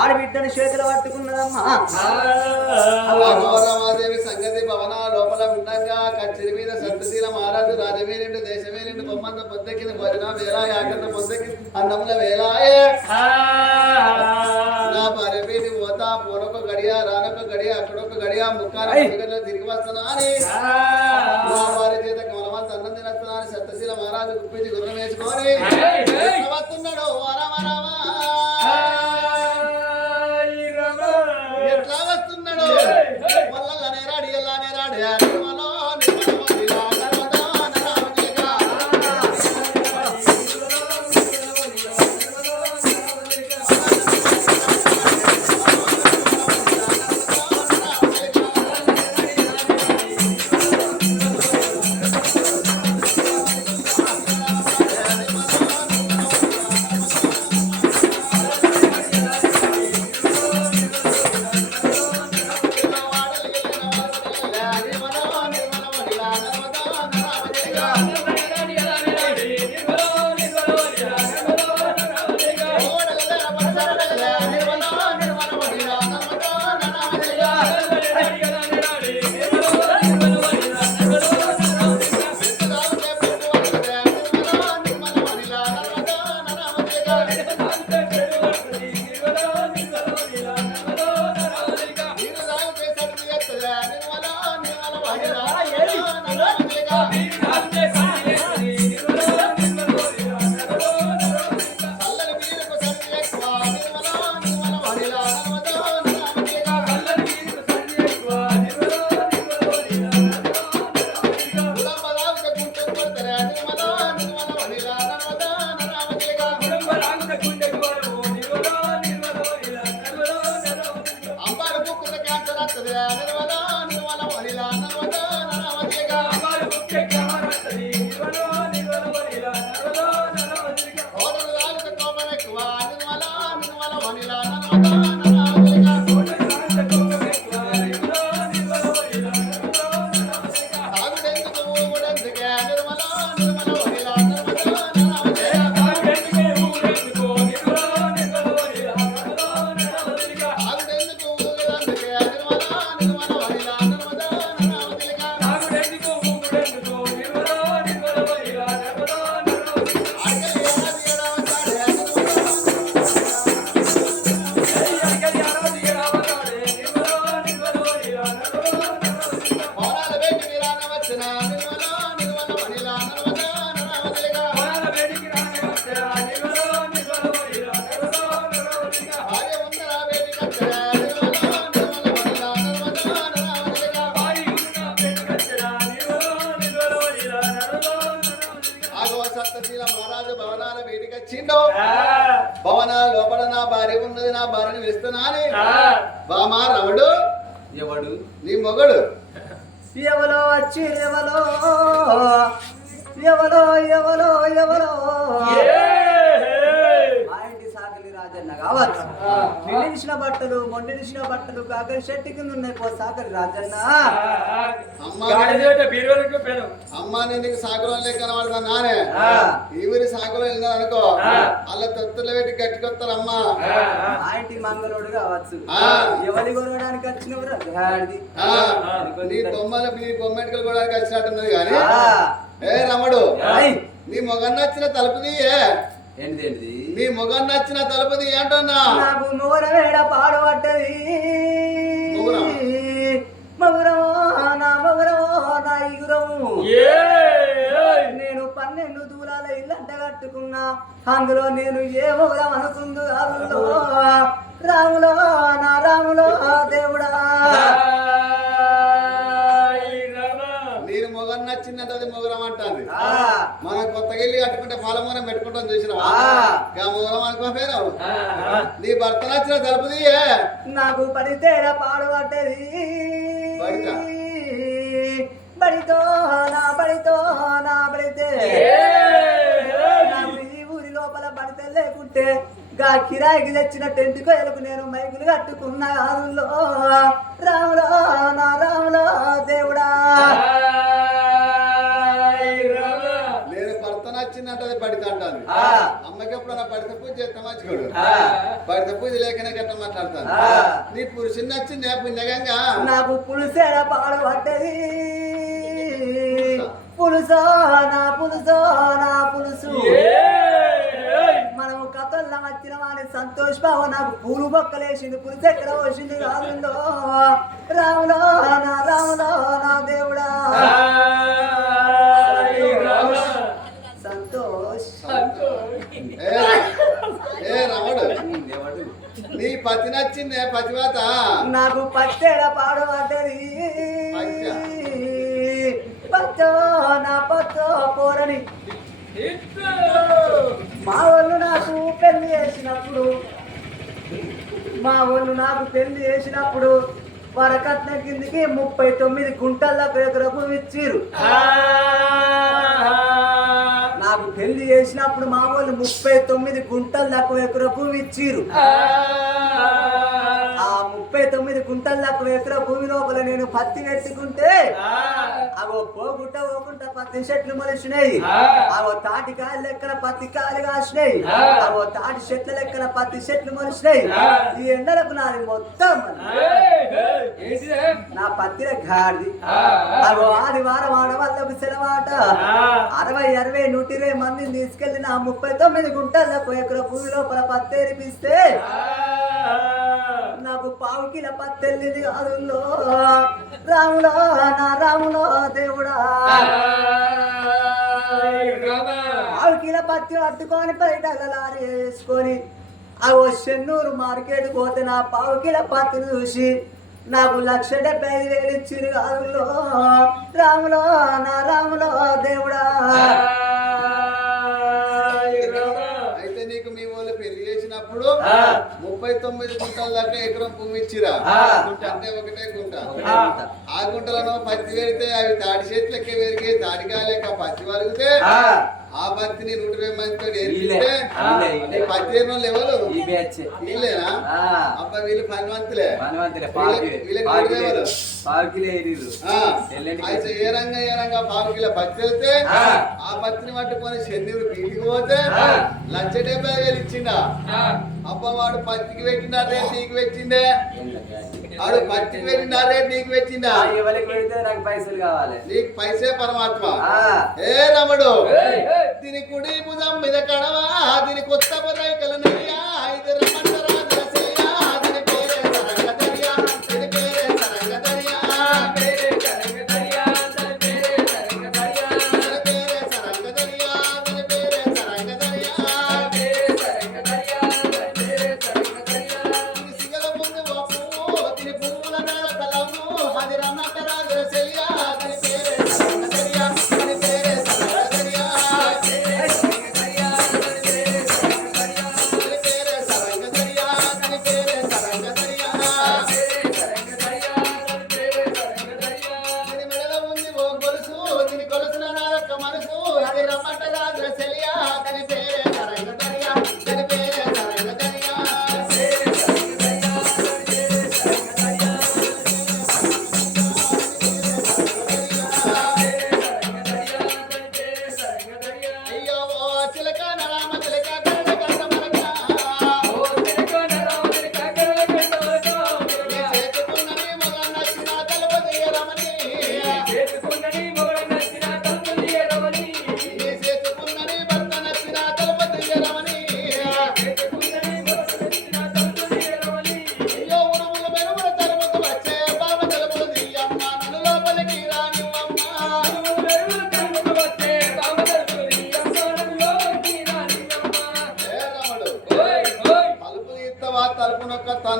ఆడబిడ్డని చేతులు పట్టుకున్నదమ్మా. రమాదేవి సంగతి భవన లోపల ఉండగా కచ్చిరి మీద సత్యశీల మహారాజు రాజమేరిండు దేశమేరిండు బొమ్మంత పొద్దెక్కింది భజన వేలాయ ఆకత పొద్దెక్కింది అన్నముల వేలాయ నా భార్య పేటి పోతా పూనొక గడియ రానొక గడియ అక్కడొక గడియ ముక్కాల తిరిగి వస్తున్నా అని నా భార్య చేత కమలమంత అన్నం తినస్తున్నా అని సత్యశీల మహారాజు గుప్పించి గుర్రం వేసుకొని వస్తున్నాడు వరవరవా ఎట్లా వస్తున్నాడు మళ్ళా నేరాడు ఎలా నేరాడు భవనాల లోపల నా భార్య ఉన్నది నా భార్యను వేస్తున్నాని బామా రమడు ఎవడు నీ మొగడు ఎవలో వచ్చి ఎవలో ఎవలో ఎవలో ఎవలో మా ఇంటి సాకలి రాజన్న కావచ్చు నిలిచిన బట్టలు మొండిలిసిన బట్టలు కాకరి చెట్టు కింద ఉన్నాయి పో సాకరి రాజన్న అమ్మ నేను నీకు సాకులో లేక కనబడతా నానే ఈవిరి సాకులో వెళ్ళినా అనుకో అలా తొత్తులు పెట్టి గట్టికొస్తారు అమ్మ మా ఇంటి మంగళోడు కావచ్చు ఎవరి కొనడానికి వచ్చినప్పుడు గాడిది నీ బొమ్మలు నీ బొమ్మెటికలు కూడా వచ్చినట్టున్నది కానీ ఏ రమడు నీ మొగన్ నచ్చిన తలుపుది ఏంటిది నీ మొగన్ నచ్చిన తలుపుది ఏంటన్నా నాకు మొగరవేడ పాడబడ్డది మొగరమో నా ఇగురము నేను 12 దూరాల ఇల్లు అంట కట్టుకున్నా అందులో నేను ఏ మొగరం అనుకుందు అందులో రాములో నా రాములో దేవుడా నేను మొగన్ నచ్చిందంటే అది మొగరం అంటాది మనం కొత్తగా ఇల్లు కట్టుకుంటే పాలమూనం పెట్టుకుంటాం చూసినావా మొగరం అనుకోపోయినావు నీ భర్త నచ్చిన తలుపుది నాకు పడితే పాడబడ్డది బడితో నా బడితే నాకు ఈ ఊరి లోపల బడితే లేకుంటే గా కిరాయికి తెచ్చిన టెంట్ కోయలకు నేను మైకులు కట్టుకున్న ఆదుల్లో రాములో నా రాములో దేవుడా నేను భర్త నచ్చిందంటే అది పడితే అంటాను అమ్మకి ఎప్పుడన్నా పడితే పూజ చేస్తా మంచికోడు పడితే పూజ లేకనే గట్ట మాట్లాడతాను నీ పురుషుని నచ్చింది పుణ్యగంగా నాకు పులుసేడ పాడబడ్డది పులుసో నా పులుసు మనము కథల్లో వచ్చిన వాడి సంతోష్ బాబు నాకు పూలు బొక్కలేసింది పులుసు ఎక్కడ వచ్చింది రాములో రాములో నా దేవుడా సంతోష్ ఏ రమడు నీ పతి నచ్చిందే పతివాత నాకు పచ్చేడ పాడబడ్డది పచ్చో నా పచ్చో పోరని మా వాళ్ళు నాకు పెళ్లి చేసినప్పుడు వరకట్న కిందికి 39 గుంటలకు ఎకరకు ఇచ్చిరు నాకు పెళ్లి చేసినప్పుడు మా వాళ్ళు 39 గుంటలకు ఎకరకు ఇచ్చిరు ఆ 39 గుంటలకు ఎకర భూమి లోపల నేను పత్తి పెట్టుకుంటే అవో పోకుంటా పత్తి చెట్లు మొలిసినాయి అవో తాటికాయలు లెక్కన పత్తి కాయలు కాసినాయి అవో తాటి చెట్ల లెక్కన పత్తి చెట్లు మొలిసినాయి ఈ ఎండలకు నాది మొత్తం నా పత్తిల గాడిది అవో ఆదివారం ఆడవాళ్ళకు సెలవాట 60, 60, 120 మందిని తీసుకెళ్లి నా 39 గుంటలకు ఎకర భూమి లోపల పత్తి ఏరిపిస్తే నాకు 1/2 కిలో పత్తి వెళ్ళింది కాదుల్లో రాములో నా రాములో దేవుడా 1/2 కిలో పత్తి పట్టుకొని బయట లారీ వేసుకొని అగో చెన్నూరు మార్కెట్ పోతే నా 1/2 కిలో పత్తిని చూసి నాకు 1,75,000 ఇచ్చిరు కాదుల్లో రాములో నా రాములో దేవుడా అయితే నీకు మీ వాళ్ళు పెళ్లి చేసినప్పుడు 39 గుంటల దాకా ఎకరం భూమి ఇచ్చిరా అంటే ఒకటే గుంట ఆ గుంటలను పత్తి పెడితే అవి తాడి చేతి లెక్క పెరిగి తాడికాయ లెక్క పత్తి వలిగితే ఆ పత్తిని 120 మందితో ఏర్పిస్తే పత్తి ఏరిన ఎవరు వీళ్ళేనా అబ్బా వీళ్ళు 10 మంతులే అయితే ఏ రంగా 1/2 కిలో పత్తి వెళ్తే ఆ పత్తిని పట్టుకొని చెన్నీరు పీటికి పోతే 1,70,000 ఇచ్చిండా అబ్బా వాడు పత్తికి పెట్టిన రేట్ నీకు పెట్టిండే వాడు పత్తికి పెట్టిన రేట్ నీకు పెట్టిండా నాకు పైసలు కావాలి నీకు పైసే పరమాత్మ ఏ రమడు దీని కుడి భుజం మీద కడవా దీని కొత్త బొరైకల నడియా ఇది రమంటరా దశయ్యా దీని పేరే సరంగదరియా దీని పేరే సరంగదరియా పేరే సరంగదరియా దీని పేరే సరంగదరియా పేరే సరంగదరియా దీని పేరే సరంగదరియా పేరే సరంగదరియా పేరే సరంగదరియా దీని సిగల ముందు వాపు దీని పువ్వుల మేల కలము అది రమంటరా దశయ్యా దీని పేరే సరంగదరియా దీని పేరే సరంగదరియా మనసు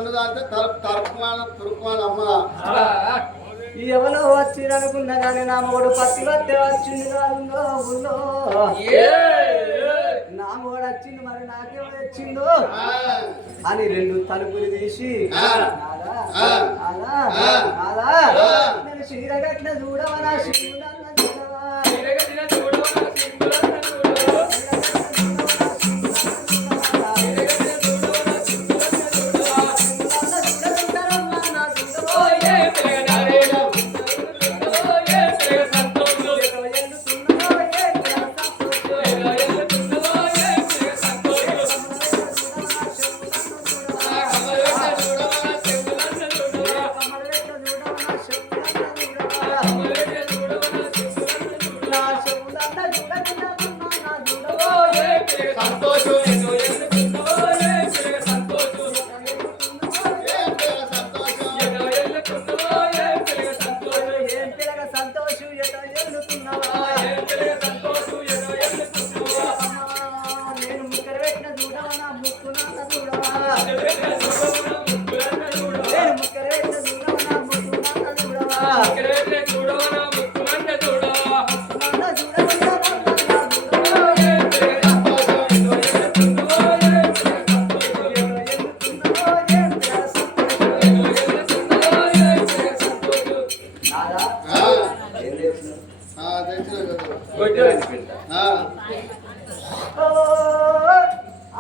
కన్ను దాంతో తురుకుమాన అమ్మ ఎవరో వచ్చిరనుకున్నా కానీ నా మొగుడు పత్తి పత్తే వచ్చింది కాదుందో ఊళ్ళో నా మొగుడు వచ్చింది మరి నాకేమో వచ్చిందో అని రెండు తలుపులు తీసి నేను చీరగట్ల చూడవనా శివుడన్న చూడవా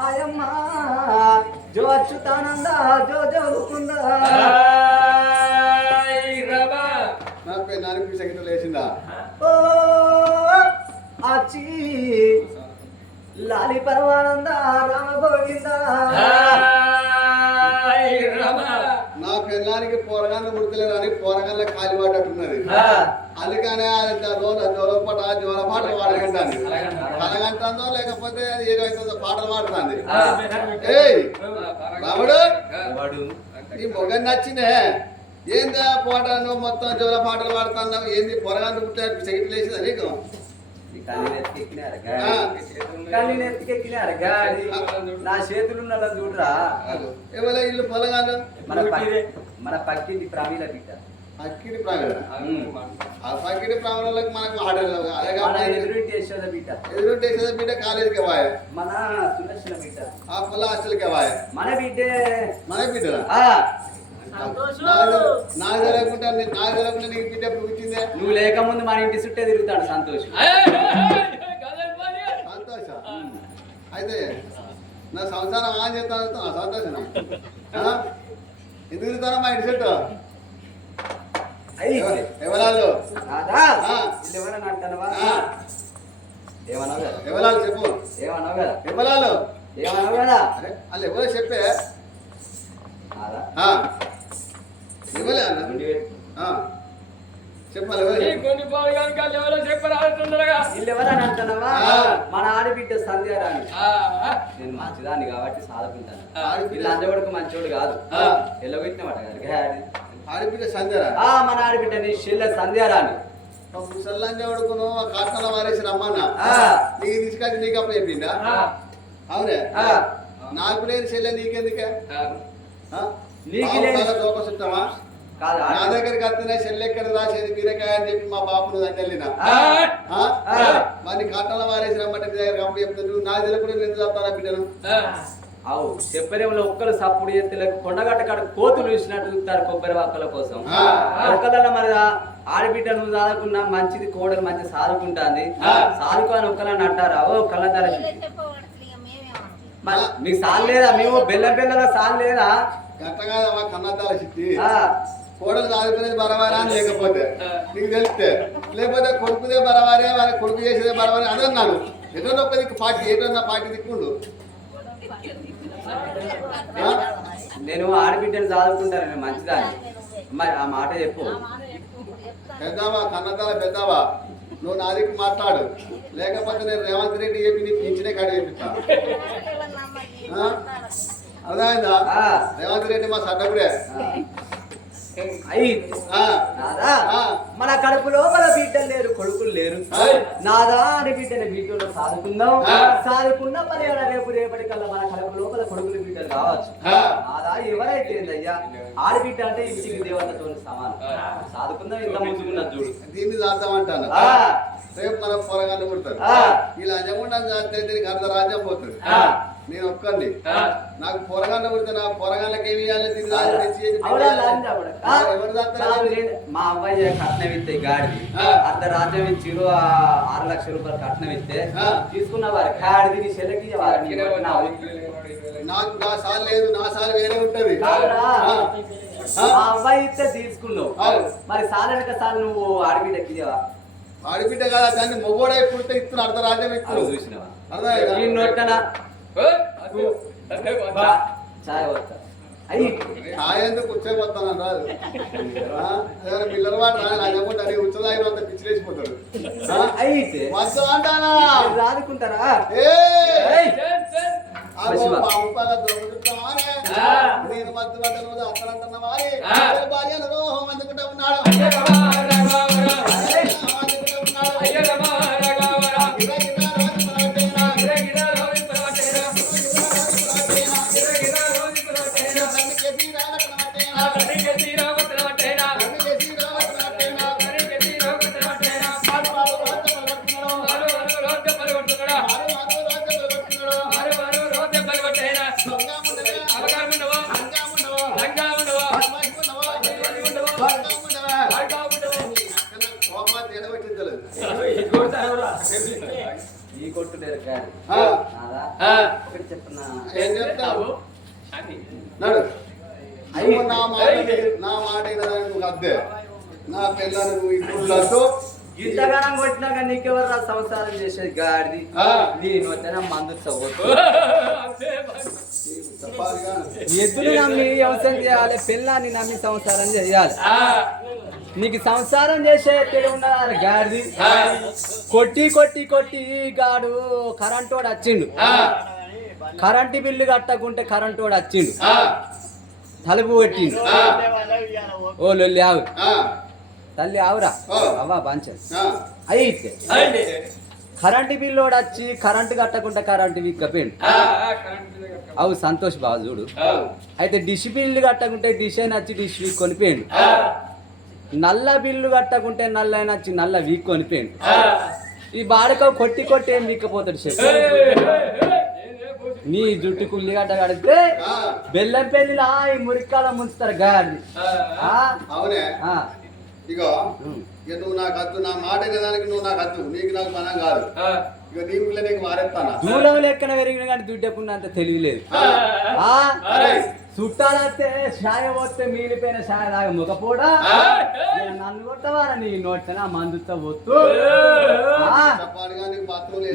ఆయమ్మ జో అచ్యుతానంద జో జోకుంద నాకు నాలుగు సెకండ్లు వేసిందా అచ్చి లాలి పరమానంద రామ గోవింద నా పెళ్ళానికి పోరగాన్ని ముడతలేరు అని పోరగాన్ల కాలి పడ్డట్టున్నది అందుకనే జోలపాట జోలపాటలు పాడగంటాను కలగంటుందో లేకపోతే అది ఏదో పాటలు పాడుతుంది ఏయ్ రాముడు నీ మొగని నచ్చిందే ఏందా పాట నువ్వు మొత్తం జోల పాటలు పాడుతున్నావు ఏంది పొరగాన్ని పుట్టే చెగిట్లు వేసిందా నీకు నా చేతులున్న చూడరా ఎవరో ఇల్లు పొలగాను మన పక్కింది ప్రమీల బిడ్డ పక్కిడి ప్రాంగణ ఆ పక్కిడి ప్రాంగణంలోకి మనకు ఆడలేదు ఎదురుంటి యశోద బిడ్డ ఎదురుంటే బిడ్డ కాలేజీకి వాయ మన సుదర్శన బిడ్డ ఆ పొల హాస్టల్కి వాయ మన బిడ్డే మన బిడ్డరా నాకు తెలియకుండా నీకు బిడ్డ పుట్టిందే నువ్వు లేకముందు మన ఇంటి చుట్టే తిరుగుతాడు సంతోష్ సంతోష అయితే నా సంసారం ఆన్ చేస్తాను నా సంతోషం ఎందుకు తిరుగుతాను మా ఇంటి చుట్టూ ఎవరాళ్ళు ఎవరాలు చెప్పు ఏమన్నావు కదా ఎవరాలు ఏమన్నావు కదా వాళ్ళు ఎవరో చెప్పే ఇవ్వలే అన్న చెప్పాలి ఎవరని అంటున్నావా మన ఆడబిడ్డ సంధ్యారాణి నేను మంచిదాన్ని కాబట్టి సాదుకుంటాను వీళ్ళు అందవరకు మంచోడు కాదు ఎల్లగొట్టినమాట ఆడబిడ్డ సంధ్యారా మన ఆడబిడ్డ నీ చెల్లె సంధ్యారాణి ముసల్లాంజ వడుకును కాటల వారేసి రమ్మన్నా నీకు తీసుకొచ్చి నీకు అప్పుడు చెప్పిందా అవునే నాకు లేని చెల్లె నీకెందుకే చూపసిస్తామా నా దగ్గరికి వస్తేనే చెల్లె ఎక్కడ రాసేది బీరకాయ అని చెప్పి మా బాపును దగ్గర మరి కాటల వారేసి రమ్మంటే నీ దగ్గర అప్పుడు చెప్తా నువ్వు నా దగ్గర కూడా ఎందుకు చెప్తానా బిడ్డను అవు చెప్పరేమో ఒక్కరు సప్పుడు ఎత్తులకు కొండగట్ట కాడ కోతులు చూసినట్టు చూస్తారు కొబ్బరి వాక్కల కోసం ఒక్కల మరి ఆడబిడ్డ నువ్వు సాదుకున్నా మంచిది కోడలు మంచి సాదుకుంటాంది సాదుకు అని ఒక్కలని అంటారా ఓ కళ్ళదార మీకు సాల్ లేదా మేము బెల్ల సాల్ లేదా గట్ట కాదమ్మా కన్నద్దాల చిట్టి కోడలు సాదుకునేది బరవారా అని లేకపోతే నీకు తెలిస్తే లేకపోతే కొడుకుదే బరవారే వారి కొడుకు చేసేదే బరవారే అదన్నాను ఎటో ఒక దిక్కు పార్టీ ఏటన్నా పార్టీ దిక్కుండు నేను ఆడబిడ్డను చదువుకుంటాను మంచిదాన్ని మరి ఆ మాట చెప్పు పెద్దావా కన్నద్దాల పెద్దావా నువ్వు నా దిక్కు మాట్లాడు లేకపోతే నేను రేవంత్ రెడ్డి చెప్పి నీ పింఛనే కాడ చెప్పిస్తా అర్థమైందా రేవంత్ రెడ్డి మా సడ్డకుడే మన కడుపు లోపల బిడ్డలు లేరు, కొడుకులు లేరు. నాదా అని బిడ్డని బిడ్డలో సాదుకుందాం. సాదుకున్న పని రేపటి కల్లా మన కడుపు లోపల కొడుకులు బిడ్డలు కావచ్చు. నాదా ఎవరైతే అయ్యా ఆడబిడ్డ అంటే ఇంటికి దేవతతో సమానం. సాదుకుందాం, ఇంత ముందుకున్నా చూడు. దీన్ని చేద్దామంటాను. రేపు మన పొరగాళ్ళు పుడతారు. వీళ్ళు అంజకుండా చేస్తే దీనికి అర్ధ రాజ్యం పోతుంది. నేను ఒక్కండి నాకు పొరగాళ్ళ పుడితే నా పొరగాళ్ళకి ఏమి ఇవ్వాలి? మా అబ్బాయి కట్నం ఇస్తే గాడిది అర్ధ రాజ్యం ఇచ్చి 6 లక్షల రూపాయలు కట్నం ఇస్తే తీసుకున్న వారు గాడిది చెల్లకి నాకు నా సార్ లేదు, నా సార్ వేరే ఉంటది. మా అబ్బాయి ఇస్తే తీసుకున్నావు, మరి సాలనక సార్ నువ్వు ఆడబిడ్డకి ఆడబిడ్డ కదా దాన్ని మొగోడ పుడితే ఇస్తున్నా అర్ధ రాజ్యం ఇస్తున్నావు. చూసినావా? అర్థమైందా? చాయ్ వస్తా ఎందుకు కూర్చోపోతాను రాదు. పిల్లల వాడు రాకుండా ఉచ్చదాగిన అంత పిచ్చిలేసిపోతాడు. వద్దు అంటానా? రాదుకుంటారా? నేను మద్దు పడ్డ అక్కడంటున్నా వారి భార్య అందుకుంటా ఉన్నాడు. ఈ కొట్టులేరు చెప్పనా? ఏం చెప్తావు? నా మాట నువ్వు అద్దే నా పిల్లలు నువ్వు ఇప్పుడు ఇంతగానం కొట్టినాక నీకెవరు సంసారం చేసేది గాడిది? నేను వచ్చిన మందు ఎద్దులు నమ్మి వ్యవసాయం చేయాలి, పిల్లాన్ని నమ్మి సంసారం చేయాలి. నీకు సంసారం చేసే తెలివి ఉన్నది గాడిది. కొట్టి కొట్టి కొట్టి గాడు కరెంటోడు వచ్చిండు. కరెంటు బిల్లు కట్టకుంటే కరెంటోడు వచ్చిండు, తలుపు కొట్టిండు. ఓ లొల్లి ఆవు తల్లి ఆవురా అవ్వా బాంచ అయితే కరెంటు బిల్లు వచ్చి కరెంటు కట్టకుంటే కరెంటు విక్కపోయిండు. అవు సంతోష్ బాబు చూడు. అయితే డిష్ బిల్లు కట్టకుంటే డిష్ అయినా వచ్చి డిష్ వీక్ కొనిపోయిండు. నల్ల బిల్లు కట్టకుంటే నల్ల అయినా వచ్చి నల్ల వీక్ కొనిపోయిండు. ఈ బాడక కొట్టి కొట్టి ఏం వీక్కపోతాడు చెప్పు. నీ జుట్టు కుల్లిగడ్డ కడితే బెల్లం పెళ్లిలా ఈ మురికాల ముంచుతారు గాడి. అవునే ఇగో ఇక నువ్వు నాకు అద్దు, నా మాట వినడానికి నువ్వు నాకు అద్దు, నీకు నాకు మనం కాదు. ఇక నీ పిల్ల నీకు మారేస్తానా? దూరం లెక్కన పెరిగిన కానీ దుడ్డెప్పుడు అంత తెలియలేదు. చుట్టాలైతే షాయ పోతే మిగిలిపోయిన షాయ దాకా ముఖపోడా నన్ను కొట్టవారా? నీ నోట్నా మందుతో పోతూ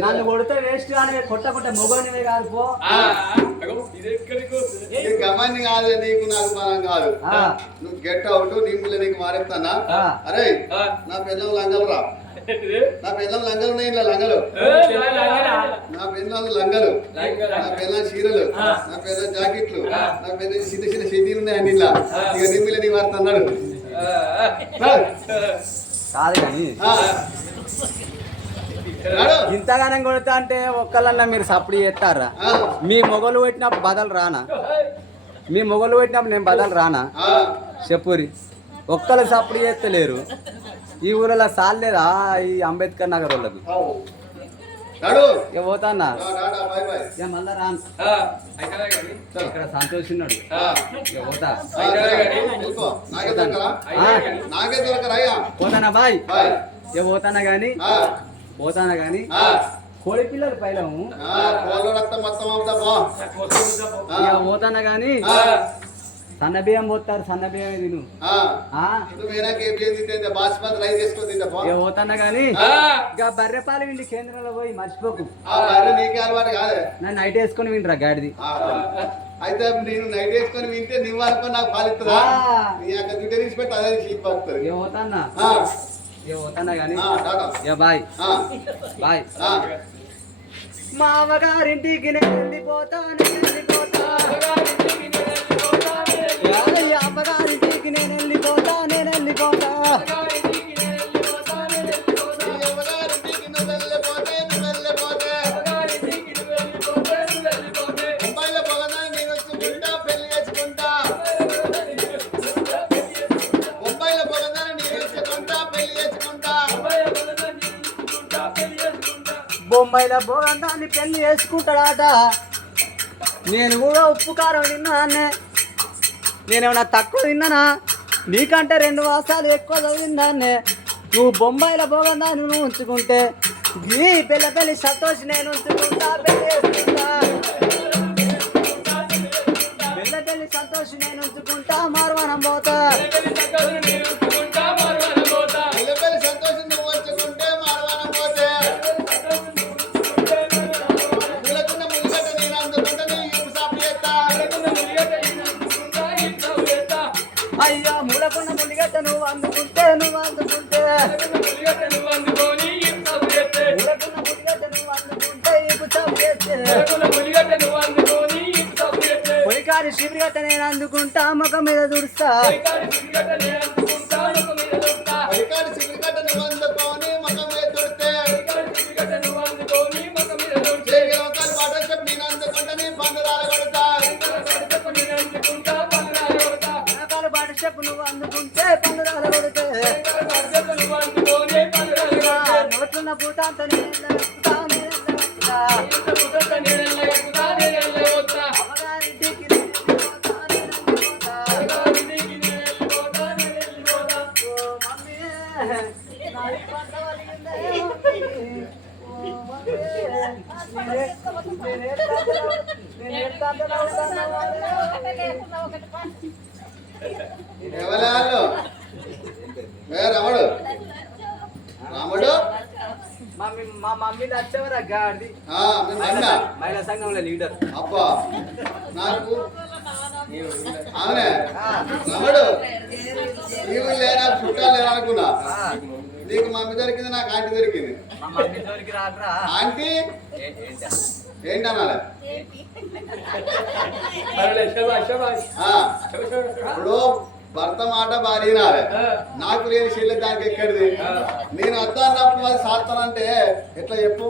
నన్ను కొడితే వేస్ట్ కానీ కొట్టకుంటే మొగనివే కాదు. పో గమని కాదు, నీకు నాకు మనం కాదు. నువ్వు గెట్ అవుట్, నీ పిల్ల నీకు మారేస్తానా? అరే నా పిల్లలు లంగలురా, నా పిల్లలు లంగలు ఉన్నాయి. ఇలా లంగలు నా పిల్లలు లంగలు, నా పిల్లల చీరలు, నా పిల్లల జాకెట్లు, నా పిల్లల చిన్న చిన్న షెడ్డీలు ఉన్నాయి అన్ని. ఇలా ఇక నీ పిల్ల నీ వార్త అన్నాడు కాదు కానీ ఇంతగానం కొడతా అంటే ఒక్కళ్ళన్నా మీరు సప్పుడు చేస్తారా? మీ మొగలు పెట్టినప్పుడు బదలు రానా? మీ మొగలు పెట్టినప్పుడు నేను బదలు రానా? చెప్పురి ఒక్కళ్ళు సప్పుడు చేస్తలేరు. ఈ ఊరిలో సాలేదా ఈ అంబేద్కర్ నగర్ వాళ్ళకు? పోతా అన్న మళ్ళా రాను. ఇక్కడ సంతోష్ ఉన్నాడు. పోతా పోతానా బాయ్? పోతానా గాని పోతానా గాని కోడి పిల్లలు పైలము పోతానా గాని సన్న బియ్యం పోతారు. సన్న బియ్యం తిను పోతానా గాని ఇక బర్రెపాలు విండి కేంద్రంలో పోయి మర్చిపోకు. నన్ను నైట్ వేసుకొని వింటరా గాడిది. అయితే నేను నైట్ వేసుకొని వింటే నువ్వు అనుకో నాకు పాలిస్తుందా? పెట్టి అదే పోతానా పోతానా గాని బాయ్ బాయ్. మా అవ్వగారింటికి నేను వెళ్ళిపోతాను, అమ్మగారింటికి నేను వెళ్ళిపోతా, నేను వెళ్ళిపోతా. బొంబాయిల భోగందాన్ని పెళ్లి చేసుకుంటాడట. నేను కూడా ఉప్పు కారం తిన్నానే, నేనేమన్నా తక్కువ తిన్నానా? నీకంటే 2 మాసాలు ఎక్కువ చదివిందాన్నే. నువ్వు బొంబాయిల భోగందాన్ని నువ్వు ఉంచుకుంటే ఈ పెళ్ళి సంతోష్ నేను ఉంచుకుంటా. పెళ్ళి సంతోష్ నేను ఉంచుకుంటా, మార్వానం పోతా. అయ్యో మూలకున్న ములిగట్ట నువ్వు అందుకుంటే మూలకున్న ములిగట్ట నువ్వు అందుకుంటే పొలికారి శిబిరిగట్ట నేను అందుకుంటా, ముఖం మీద దుడుస్తా. చెప్పు నువ్వు అందుకుంటే పండుగల కొడితే నోట్లున్న పూట అంత ఎవరు రాముడు రాముడు మా మమ్మీ నచ్చవరా గాడి మహిళా సంఘంలో లీడర్. అబ్బా నాకు అవునే రాముడు నీవు లేనా చుట్టాలు లేరా అనుకున్నా. నీకు మమ్మీ దొరికింది, నాకు ఆంటీ దొరికింది. ఆంటీ ఏంటన్నారా? ఇప్పుడు భర్త మాట భార్యనారే, నాకు లేని శీల దానికి ఎక్కడిది? నేను వద్దా అన్నప్పుడు అది సాస్తానంటే ఎట్లా చెప్పు?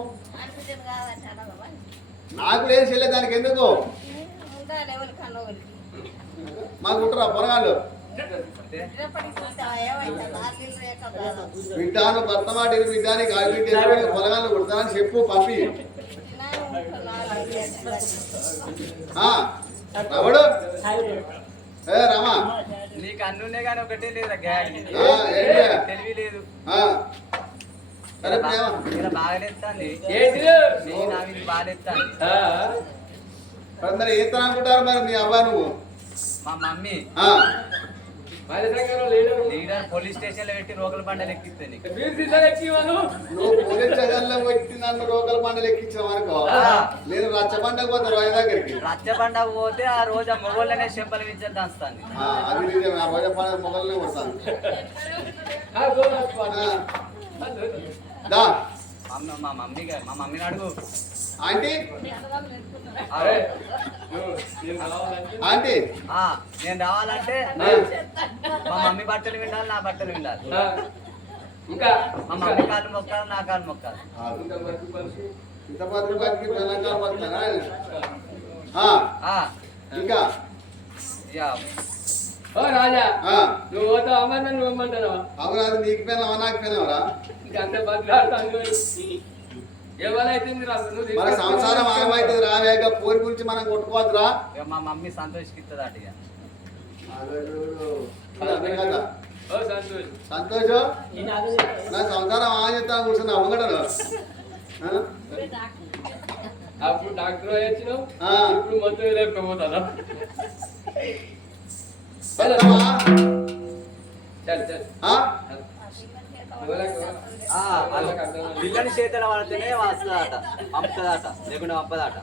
నాకు లేని శీల దానికి ఎందుకు? మాకు ఉంటారా పొరగాళ్ళు? బిడ్డాను భర్త మాట బిడ్డానికి ఆగిపెట్టి పొరగాళ్ళు కుడతానని చెప్పు, పంపి. రాముడు రామా నీకు అన్నునే కానీ ఒకటే లేదా తెలివి లేదు. బాగాలేస్తాంది బాగాలేస్తాంది. మరి ఏ తన అనుకుంటారు మరి మీ అవ్వ నువ్వు? మా మమ్మీ లీడర్ పోలీస్ స్టేషన్ లో పెట్టి రోకల బండలు ఎక్కిస్తాను. నువ్వు పోలీస్ స్టేషన్ లో పెట్టి నన్ను రోకల బండలు ఎక్కించావు అనుకో, నేను రచ్చబండకు పోతా రోజు దగ్గరికి. రచ్చబండ పోతే ఆ రోజు మొగోళ్ళనే చెంపలు వించాలి దాస్తాను. అది నిజమే, ఆ రోజు పండుగ మొగల్నే కొడతాను. మా మమ్మీని అడుగు. ఆంటీ ఆంటీ నేను రావాలంటే మా మమ్మీ బట్టలు వినాలి, నా బట్టలు వినాలి. ఇంకా మా మమ్మీ కాళ్ళు మొక్కాలి, నా కాళ్ళు మొక్కాలి. ఇంకా రాజా నువ్వు పోతావు అమ్మ, నువ్వు ఇమ్మంటావా? అవునా, అది నీకు పిల్లవా నాకు పిల్లవరా? ఇంకంత బదిలాడుతాను. మన సంసారం ఆగమైతుంది రావేగ, పోరి గురించి మనం కొట్టుకోవద్దురా. మా మమ్మీ సంతోషిస్తుంది అటుగా. సంతోషం నా సంసారం ఆగేస్తాను కూర్చున్నా ఉంగడను. అప్పుడు డాక్టర్ వచ్చినావు, ఇప్పుడు మొత్తం లేకపోతాను. పిల్లని చేతుల పడితేనే వస్తుందట, పంపుతుందట, లేకుండా పంపదట.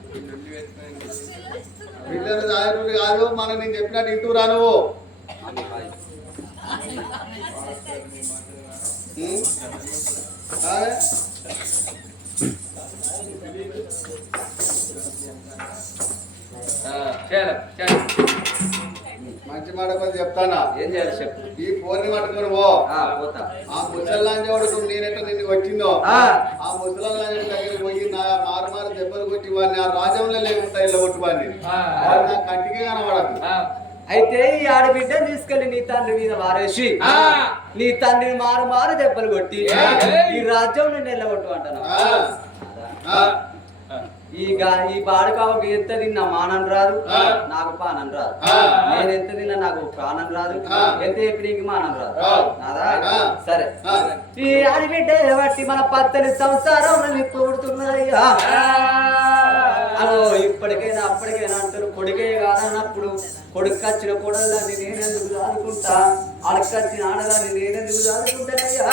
పిల్లలు సాయకుడు కాదు, మనం నేను చెప్పినట్టు ఇంటూ రా నువ్వు. మంచి మాట కొంచెం చెప్తానా? ఏం చేయాలి చెప్పు. ఈ ఫోన్ పట్టుకొని పో. ఆ ముసలాంజోడు నేనెట్ట నిన్ను వచ్చిందో ఆ ముసలాంజ దగ్గరికి పోయి నా మారు దెబ్బలు కొట్టి వాడిని ఆ రాజ్యంలో లేకుంటాయి ఇలా కొట్టి వాడిని నా కంటికి కనబడదు. అయితే ఈ ఆడబిడ్డను తీసుకెళ్లి నీ తండ్రి మీద వారేసి నీ తండ్రిని మారు దెబ్బలు కొట్టి ఈ రాజ్యం నుండి వెళ్ళగొట్టు అంటాను. ఈ బాడకావకు ఎంత తిన్నా మానం రాదు, నాకు పానం రాదు. నేను ఎంత తిన్నా నాకు ప్రాణం రాదు, ఎంత చెప్పి నీకు మానం రాదు. నాదా సరే. ఈ ఆడిబిడ్డ బట్టి మన పత్తని సంసారం నిప్పుడుతున్నాయ్యా. అదో ఇప్పటికైనా అప్పటికైనా అంటారు. కొడుకే కాదన్నప్పుడు కొడుకు వచ్చిన కొడదాన్ని నేనెందుకు దాదుకుంటా, అడకొచ్చిన ఆడదాన్ని నేనెందుకు దాదుకుంటానయ్యా.